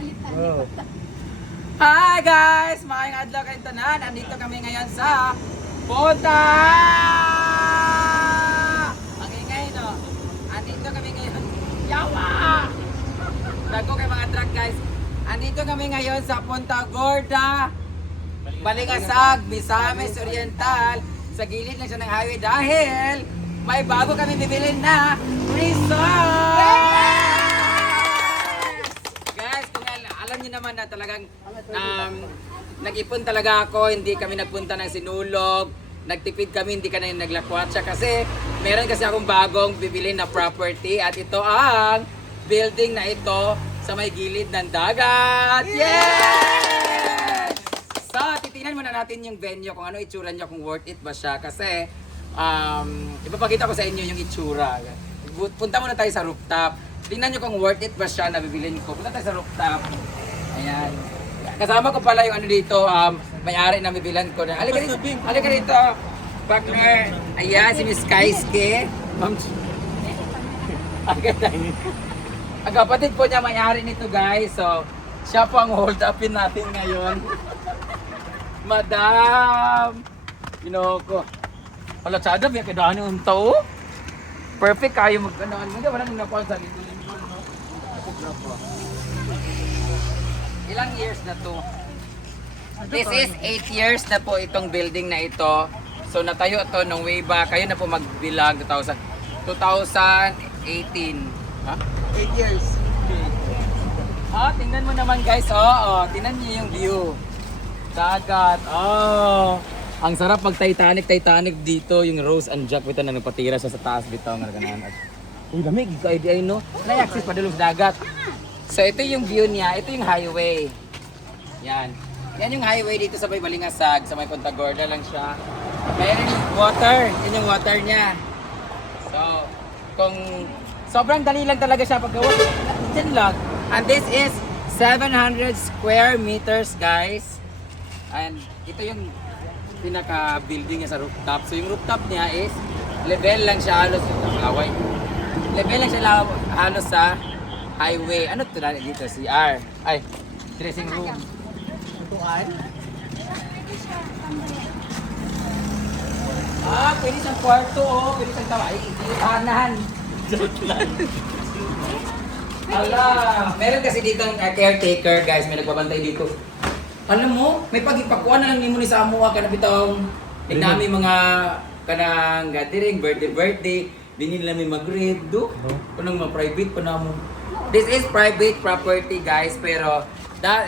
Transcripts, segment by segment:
Oh. Hi guys! Maayong adlaw kayong tanan. Andito kami ngayon sa Punta! Ang ingay no? Andito kami ngayon. Yawa! Dago kay mga truck guys. Andito kami ngayon sa Punta Gorda, Balingasag, Misamis Oriental. Sa gilid lang siya ng highway dahil may bago kami bibilin na resort! Guys, kung alam niyo naman na talagang nag-ipon talaga ako, hindi kami nagpunta ng Sinulog, nagtipid kami, hindi kami naglakwatsa kasi meron kasi akong bagong bibilin na property at ito ang building na ito sa may gilid ng dagat! Yes! So, titingnan muna natin yung venue kung ano itsura niya, kung worth it ba siya kasi ipapakita ko sa inyo yung itsura. Punta muna tayo sa rooftop. Tingnan nyo kung worth it ba siya na bibilin ko. Punta tayo sa rooftop. Ayan. Kasama ko pala yung ano dito, may-ari na bibilan ko. Halika dito. Halika dito. Partner. Ayan, si Miss Kaiske. Ma'am. Ang kapatid po niya may-ari nito guys. So, siya po ang hold upin natin ngayon. Madam! Ginoko. Wala tsada, may kadaan yung tao. Perfect kayo mag-ano. Hindi, wala nang nakuha sa linggo-linggo, no? Ilang years na to? This is 8 years na po itong building na ito. So natayo to nung way back. Kayo na po magbilang 2018. Ha? 8 years. Tingnan mo naman guys. Tingnan niyo yung view. Dagat. Ang sarap mag Titanic dito, yung Rose and Jack bitaw na nagpatira siya sa taas bitaw nga ganahan. Uy, lamig ka ay no. May access pa dulong dagat. So ito yung view niya, ito yung highway. Yan. Yan yung highway dito sa may Balingasag, sa may Punta Gorda lang siya. Mayroon yung water, yun yung water niya. So, kung sobrang dali lang talaga siya paggawa, dyan lang. And this is 700 square meters guys. And ito yung pinaka-building niya sa rooftop. So yung rooftop niya is level lang siya halos level lang siya halos sa highway. Ano ito na dito? CR. Ay, dressing room. Tuan? Pwede siyang kwarto pwede siyang tawa. Ay, anahan. Joke lang. Ala, meron kasi dito ang caretaker guys, may nagbabantay dito. Alam mo, may pag-ipakuan na lang ni mo ni sa amuha ka na bitawang nami mga kanang gathering, birthday, din nila may mag-read do. Kunang ma-private pa na mo. This is private property guys, pero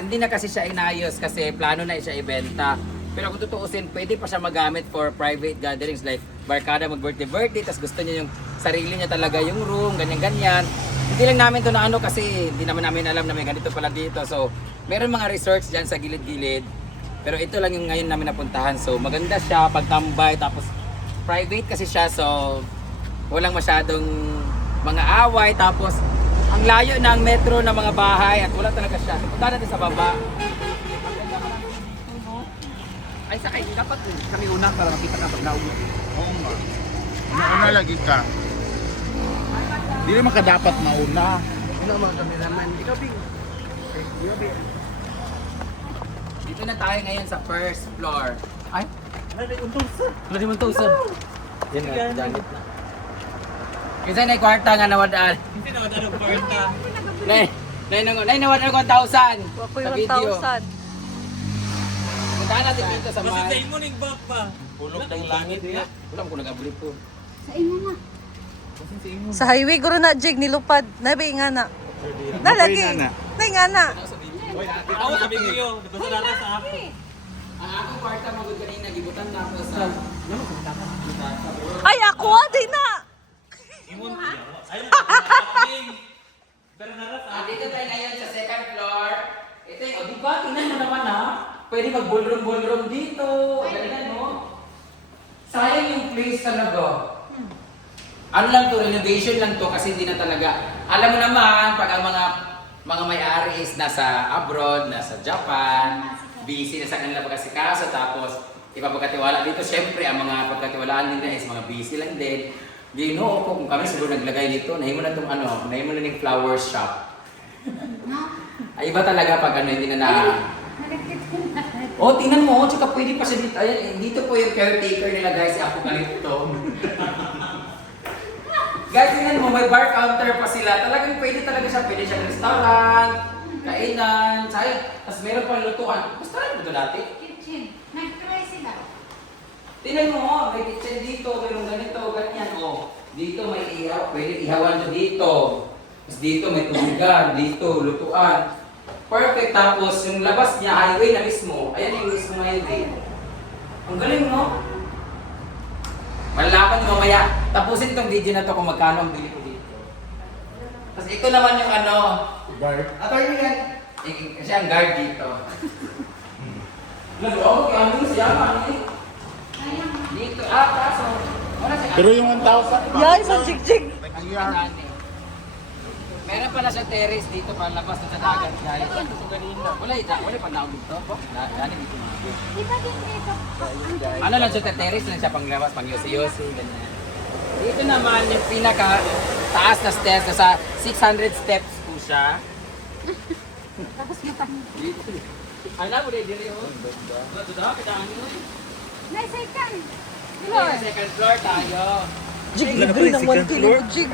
hindi na kasi siya inayos kasi plano na siya ibenta. Pero kung tutuusin, pwede pa siya magamit for private gatherings like barkada mag-birthday, tas gusto niya yung sarili niya talaga yung room, ganyan-ganyan. Hindi lang namin to na ano kasi hindi naman namin alam na may ganito pala dito. So, meron mga resorts dyan sa gilid-gilid. Pero ito lang yung ngayon namin napuntahan. So, maganda siya, pagtambay, tapos private kasi siya. So, walang masyadong mga away. Tapos, ang layo ng metro ng mga bahay at wala talaga siya. Punta natin sa baba. Ay, sakay, dapat kami una para makita ka pag nauwi. Oo nga. Mauna lagi ka. Hindi naman ka dapat mauna. Ano mga kami naman? Ikaw, Bing. Dito na tayo ngayon sa first floor. Ay? Wala naman tusan. Yan na, janit na. Kasi na yung kwarta nga nawadaan. Hindi naman anong kwarta. Nay nawadaan ko 1,000 Ako sa yung video. 1,000. Puntahan natin dito sa Kasi may... tayo mo ning bag pa. Pulog ng langit nga. Wala ko nag-abrit po. Sa highway, guro na, Jig, nilupad. Nabi nga na. Nalagi. Nay nga na. Ako sabi ko yun, nabasa na sa ako. Ang akong kwarta magod kanina, gibutan na ako sa... Ay, ako, di na. Imon ayun. Pero naras Dito tayo ngayon sa second floor. Ito yung, di ba? Tingnan mo naman ha. Pwede mag-ballroom dito. Ganyan mo. Sayang yung place talaga. Ano lang to, renovation lang to kasi hindi na talaga. Alam mo naman, pag ang mga may-ari is nasa abroad, nasa Japan, busy na sa kanila pagkasikaso, tapos ipapagkatiwala dito. Siyempre, ang mga pagkatiwalaan nila is mga busy lang din. Ginoo ko kung kami siguro naglagay nito, nahimo na itong nahimo na ng flower shop. Ay, iba talaga pag ano, hindi na Oh, tingnan mo, tsaka pwede pa siya dito. Ayan, dito po yung caretaker nila guys, si Apocalypto. Guys, tingnan mo, may bar counter pa sila. Talagang pwede talaga siya. Pwede siya restaurant, kainan, tapos meron pang lutuan. Gusto rin mo ito dati? Kitchen. Nag-try sila. Tingnan mo, may kitchen dito, mayroong ganito, ganyan. Oh, dito may ihaw, pwede ihawan nyo dito. Tapos dito may tubigan, dito, lutuan. Perfect. Tapos yung labas niya, highway na mismo. Ayan yung mismo highway. Ang galing, no? Malalaman mo mamaya. Tapusin itong video na to kung magkano ang bili ko dito. Tapos ito naman yung ano. Guard. Attorney yan. Kasi ang guard dito. Lalo, kaya ano siya, ano eh. Dito, kaso. Wala siya. Pero yung 1,000 pa. Yan, sa jigjig. Ang yar. Meron pala sa terrace dito para labas na sa dagat guys. Wala pa naog dito. Dali dito. Di ba din dito? Ano lang siya, terrace lang siya panglabas, pang yosi-yosi, ganyan. Dito naman yung pinaka taas na steps, nasa 600 steps po siya. Tapos matangin. Dito. Alam mo rin, dito yun. Dito, pitaan nyo. Naisakan. Okay, second floor tayo. Jig, libre naman kilo jig.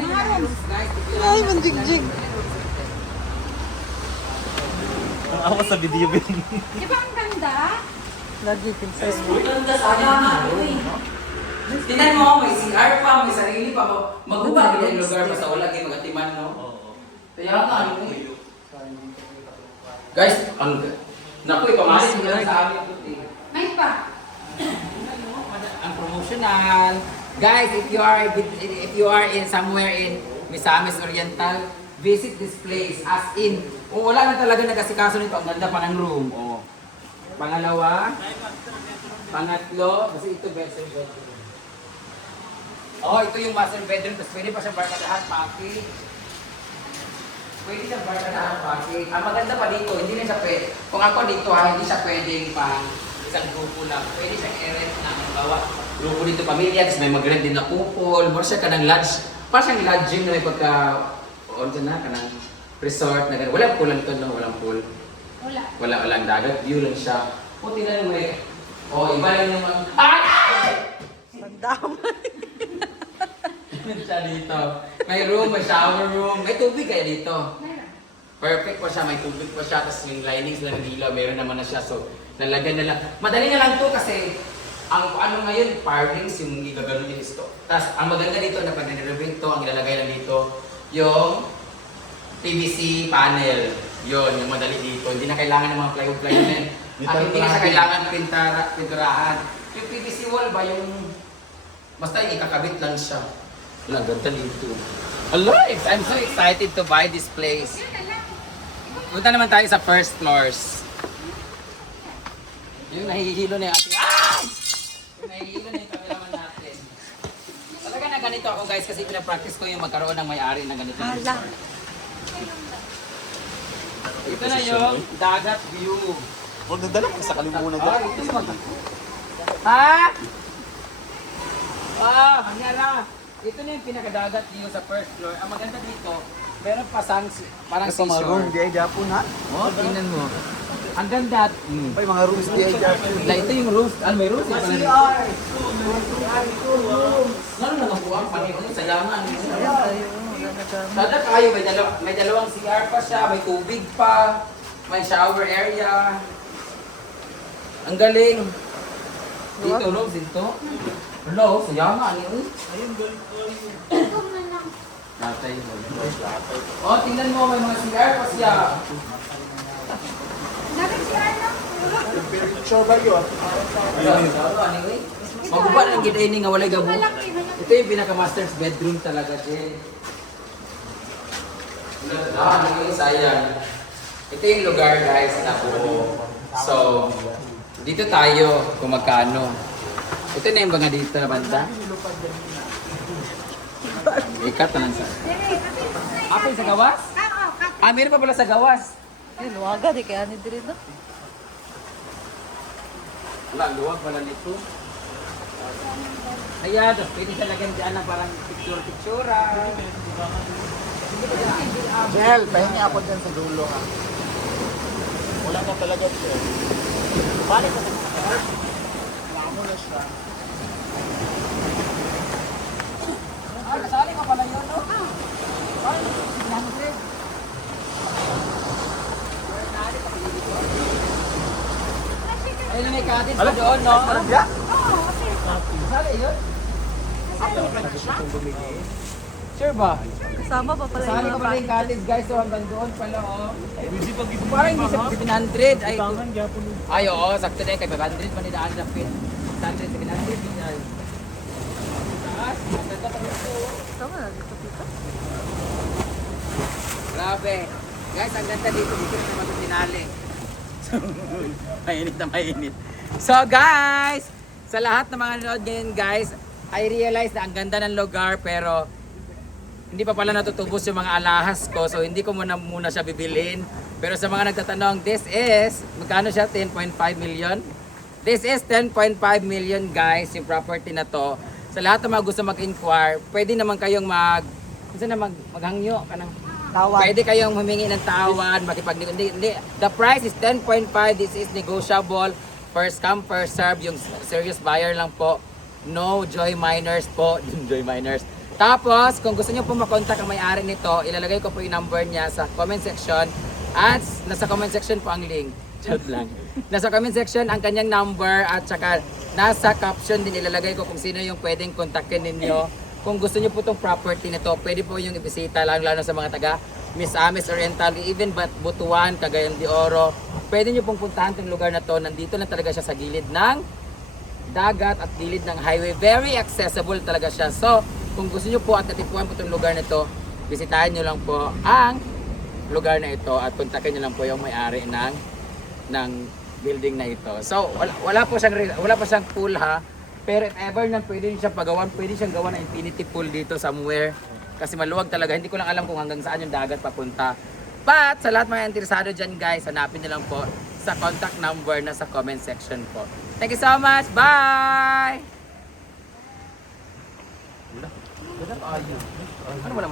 Mga rooms. Ay, man jigjig. Ang awa sa video bin. Di ba ang ganda? Lagi princess. Uy, ganda sana nga. Tingnan mo, may CR pa, may sarili pa. Magubag din yung lugar, basta wala kayo magatiman, no? Kaya nga, ano eh. Guys, naku, ipamasin ko lang sa amin. May pa. Ang promotional. Guys, if you are in somewhere in Misamis Oriental, visit this place. As in, wala na talaga nagkasikaso nito. Ang ganda pa ng room. Oh. Pangalawa, pangatlo, kasi ito master bedroom. Oh, ito yung master bedroom. Tapos pwede pa siya barkadahan, package. Pwede siya barkadahan, package. Ang maganda pa dito, hindi na siya pwede. Kung ako dito hindi siya pwedeng pang isang grupo lang. Pwede siyang i-rent na bawa. Grupo dito pamilya, tapos may mag-rent din na couple. Mura siya ka ng lodge. Parang siyang lodging na may pagka, na, ka ng resort na gano'n. Walang pool lang ito, no? Walang pool. Wala. Walang dagat. View lang siya. Puti na yung may, iba lang yung mga, Ang damay. siya dito. May room, may shower room. May tubig kaya dito. Meron. Perfect pa siya, may tubig pa siya, tapos yung linings lang ng ilaw, meron naman na siya. So, lalagyan na lang. Madali na lang to kasi ang ano ngayon, parlings, yung igagano yung isto. Tapos, ang maganda dito na pag nirenovate to, ang ilalagay lang dito, yung PVC panel. Yun, yung madali dito. Hindi na kailangan ng mga plywood na yun. At hindi na siya kailangan pinturahan. Yung PVC wall ba, yung basta yung ikakabit lang siya. Wala, ganda dito. Alive! I'm so excited to buy this place. Yun na lang. Punta naman tayo sa first floors. Yung nahihilo na yung ating... Ah! Yung nahihilo na yung cameraman natin. Talaga na ganito ako guys kasi pinapractice ko yung magkaroon ng may-ari na ganito. Hala. Ito na yung dagat view. Huwag nagdala ko sa kalimunan Ah, ito yung mag... Ha? Ah, hanyara. Ito na yung pinakadagat view sa first floor. Ang maganda dito, meron pa parang seashore. di ay Japon ha. Oh, tingnan mo. Ang ganda. Ay, mga rooms di ay Japon. Ito yung roof. May roof. Ano na ang buwang panihon? Sayangan. Sada kayo, may dalawang CR pa siya, may tubig pa, may shower area. Ang galing. Dito, rooms dito. Hello, sayangan. Ito na lang. Latay. Oh, tingnan mo, may mga CR pa siya. Dapat si ano? Picture ba yun? Anyway, maguba lang gid ini nga walay gabo. Malaki na lang. Ito yung pinaka-master's bedroom talaga, Jen. Anyway, sayang. Ito yung lugar, guys, na buo. So, dito tayo kung magkano. Ito na yung mga dito na banda. Ikat na lang sa... Apil sa gawas? Ah, meron pa pala sa gawas. Ay, luwaga, di kaya ni diri na. Wala, luwag pala nito. Ayan, pwede siya lagyan dyan ng parang picture-picture. Jel, pahingi ako dyan sa dulo ha. Wala na talaga siya. Balik ka sa wala mo na siya. Nasali ka pala yun, no? Ayun na may cottage pa doon, no? Ya? Nasali yun? Sure ba? Kasama pa pala Sali yung ka mga pala yung packages. cottage, guys. So hanggang doon pala, oh. Parang hindi sa 700. Ay, oo. Sakto na yun. Kay 500 pa nidaan sa pin. 600, 700. Taas. Ang ganda pa nito. Tama na dito, tita. Grabe. Guys, ang ganda dito. Dito na naman itong tinali. Mainit na mainit. So guys, sa lahat ng mga nanood ngayon guys, I realize na ang ganda ng lugar pero hindi pa pala natutubos yung mga alahas ko. So hindi ko muna siya bibilin. Pero sa mga nagtatanong, this is, magkano siya? 10.5 million? This is 10.5 million guys, yung property na to. Sa lahat ng mga gusto mag-inquire, pwede naman kayong maghangyo ka ng Tawad. pwede kayong humingi ng tawad, hindi. The price is 10.5. This is negotiable. First come, first serve. Yung serious buyer lang po. No joy minors po. Joy minors. Tapos, kung gusto niyo po makontak ang may-ari nito, ilalagay ko po yung number niya sa comment section. At nasa comment section po ang link. Chat lang. Nasa comment section ang kanyang number at saka nasa caption din ilalagay ko kung sino yung pwedeng kontakin ninyo. Kung gusto niyo po itong property na to, pwede po yung ibisita, lalo sa mga taga Misamis Oriental, even Butuan, Cagayan de Oro. Pwede niyo pong puntahan itong lugar na to. Nandito lang talaga siya sa gilid ng dagat at gilid ng highway. Very accessible talaga siya. So, kung gusto niyo po at natipuan po itong lugar na to, bisitahin niyo lang po ang lugar na ito at kontakin niyo lang po yung may-ari ng building na ito. So, wala po siyang pool ha. Pero if ever na pwede siyang pagawan, pwede siyang gawa ng infinity pool dito somewhere. Kasi maluwag talaga. Hindi ko lang alam kung hanggang saan yung dagat papunta. But sa lahat mga interesado dyan guys, hanapin niyo lang po sa contact number na sa comment section po. Thank you so much. Bye! Ano wala